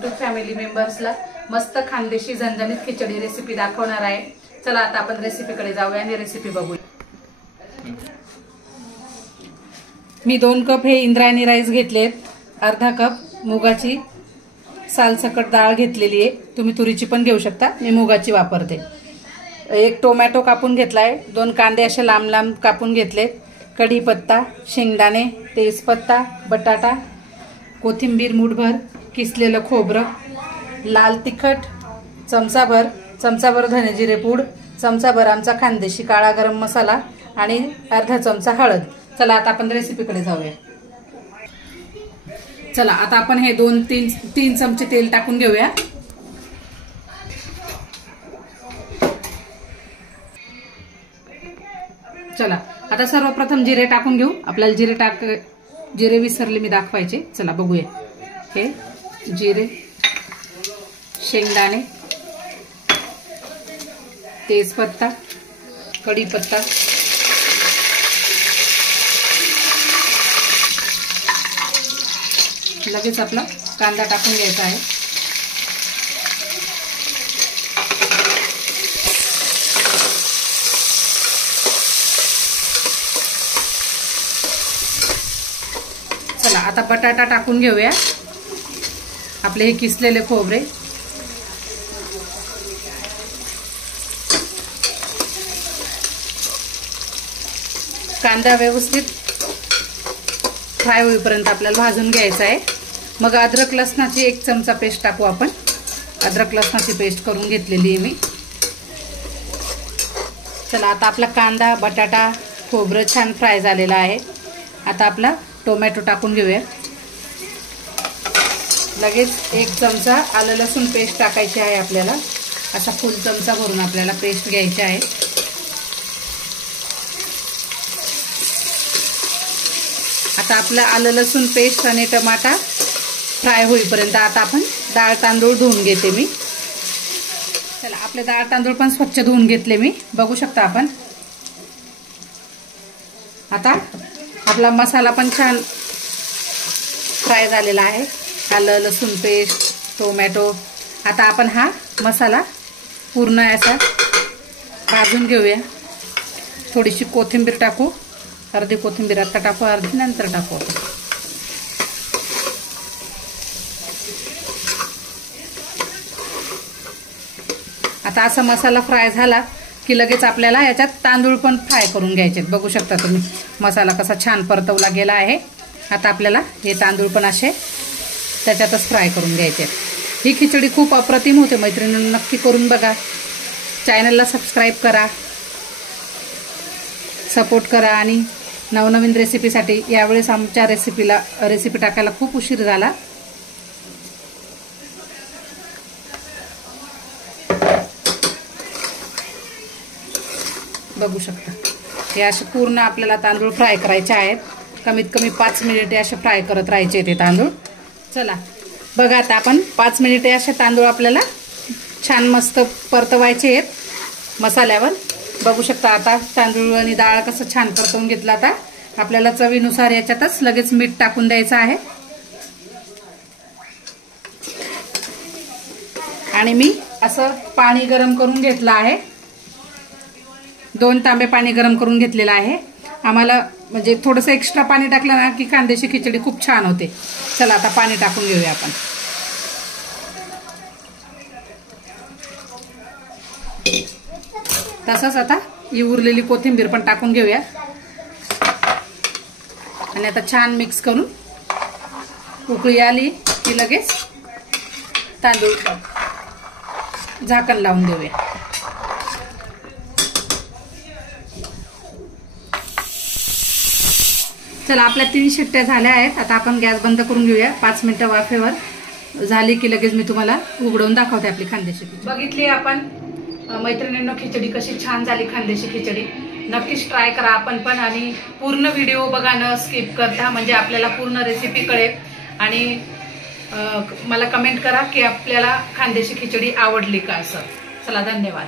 YouTube family मेंबर्सला मस्त खानदेशी झणझणीत खिचडी recipe दाखवणार आहे। चला आता आपण रेसिपीकडे जाऊया आणि रेसिपी बघूया। मी 2 कप हे इंद्रायणी राईस घेतलेत, अर्धा कप मुगाची सालसकट डाळ घेतलेली आहे, तुम्ही तुरीची पण घेऊ शकता, मी मुगाची वापरते। 1 टोमॅटो कापून घेतलाय, 2 कांदे असे लांब लांब कापून घेतलेत, कढीपत्ता, शेंगदाणे, तेजपत्ता, बटाटा, कोथिंबीर मुठभर, किसलेलं खोबरं, लाल तिखट चमचाभर धने जिरे पूड, चमचाभर आमचा खानदेशी काळा गरम मसाला आणि अर्धा चमचा हळद। चला आता आपण रेसिपीकडे जाऊया। चला आता आपण हे 2-3 चमचे तेल टाकून घेऊया। चला आता सर्वप्रथम जिरे टाकून घेऊ। आपल्याला जिरे विसरले मी दाखवायचे, चला बघूया। हे जिरे, शेंगदाणे, तेजपत्ता, कढीपत्ता, लगेच आपला कांदा टाकून घ्यायचा आहे। चला आता बटाटा टाकून घेऊया, आपले हे किसलेले खोबरे, कांदा व्यवस्थित फ्राय होईपर्यंत आपल्याला भाजून घ्यायचा आहे। मग अद्रक लसणाची 1 चमचा पेस्ट टाकू आपण। अद्रक लसणाची पेस्ट करून घेतलेली आहे मी। चला आता आपला कांदा, बटाटा, खोबरं छान फ्राय झालेला आहे। आता आपला टोमॅटो टाकून घेऊया। लगेच 1 चमचा आलं लसूण पेस्ट टाकायची आहे आपल्याला, असा फुल चमचा भरून आपल्याला पेस्ट घ्यायची आहे। आता आपलं आलं लसूण पेस्ट आणि टमाटा फ्राय होईपर्यंत आता आपण डाळ तांदूळ धुवून घेते मी। चला आपले डाळ तांदूळ पण स्वच्छ धुवून घेतले मी, बघू शकता आपण। आता आपला मसाला पण छान फ्राय झालेला आहे, आलं लसूण पेस्ट, टोमॅटो। आता आपण हा मसाला पूर्ण असा भाजून घेऊया। थोडीशी कोथिंबीर टाकू, अर्धी कोथिंबीर आता टाकू, अर्धी नंतर टाकू। आता असा मसाला फ्राय झाला की लगेच आपल्याला याच्यात तांदूळ पण फ्राय करून घ्यायचे। बघू शकता तुम्ही मसाला कसा छान परतवला गेला आहे। आता आपल्याला हे तांदूळ पण असे त्याच्यातच फ्राय करून घ्यायचे। ही खिचडी खूप अप्रतिम होते मैत्रिणींनो, नक्की करून बघा। चॅनलला सबस्क्राईब करा, सपोर्ट करा आणि नवनवीन रेसिपीसाठी। यावेळेस आमच्या रेसिपी टाकायला खूप उशीर झाला। बघू शकता हे असे पूर्ण आपल्याला तांदूळ फ्राय करायचे आहेत। कमीत कमी 5 मिनिटे असे फ्राय करत राहायचे ते तांदूळ। चला बघा आता आपण 5 मिनिटे असे तांदूळ आपल्याला छान मस्त परतवायचे आहेत मसाल्यावर। बघू शकता आता तांदूळ आणि डाळ कसं छान परतवून घेतला। आता आपल्याला चवीनुसार याच्यातच लगेच मीठ टाकून द्यायचं आहे। आणि मी असं पाणी गरम करून घेतलं आहे, 2 तांबे पाणी गरम करून घेतलेलं आहे। आम्हाला म्हणजे थोडंसं एक्स्ट्रा पाणी टाकलं ना की खानदेशी खिचडी खूप छान होते। चला आता पाणी टाकून घेऊया आपण। तसंच आता ही उरलेली कोथिंबीर पण टाकून घेऊया आणि आता छान मिक्स करून उकळी आली की लगेच तांदूळ झाकण लावून देऊया। चला आपल्या 3 शिट्ट्या झाल्या आहेत। आता आपण गॅस बंद करून घेऊया। 5 मिनिटं वाफेवर झाली की लगेच मी तुम्हाला उघडून दाखवते आपली खानदेशी खिचडी। बघितली आपण मैत्रिणींनो खिचडी कशी छान झाली, खानदेशी खिचडी। नक्कीच ट्राय करा आपण पण आणि पूर्ण व्हिडिओ बघा, न स्किप करता, म्हणजे आपल्याला पूर्ण रेसिपी कळेल। आणि मला कमेंट करा की आपल्याला खानदेशी खिचडी आवडली का असं। चला धन्यवाद।